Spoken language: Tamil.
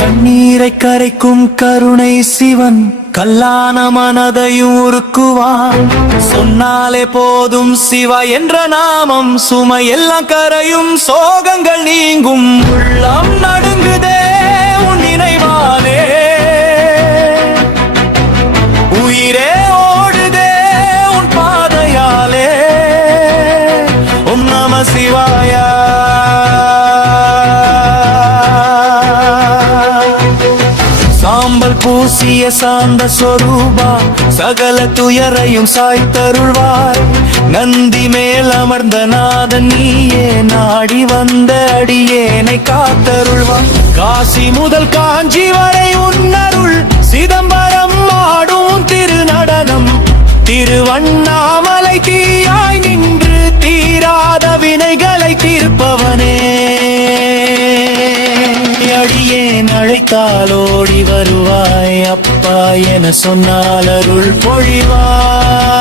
கண்ணீரை கரைக்கும் கருணை சிவன் கல்லான மனதையும் உருக்குவான். சொன்னாலே போதும் சிவா என்ற நாமம், சுமை எல்லாம் கரையும், சோகங்கள் நீங்கும். உள்ளம் நடுங்குதே உன் நினைவாலே, உயிரே ஓடுதே உன் பாதையாலே. ஓம் நம சிவாயா. சாம்பல் பூசிய சாந்த சொரூபா, சகல துயரையும் சாய்த்தருள்வாய். நந்தி மேல் அமர்ந்த நாதன் நீயே, நாடி வந்த அடியேனை காத்தருள்வாய். காசி முதல் காஞ்சி வரை உன்னருள், சிதம்பரம் ஆடும் திருநடனம். திருவண்ணாமலை தீயாய் நின்று தீராத வினைகளை தீர்ப்பவனே. அடியேன் அழைத்தால் ஓடி வருவாய், அப்பா என சொன்னால் அருள் பொழிவாய்.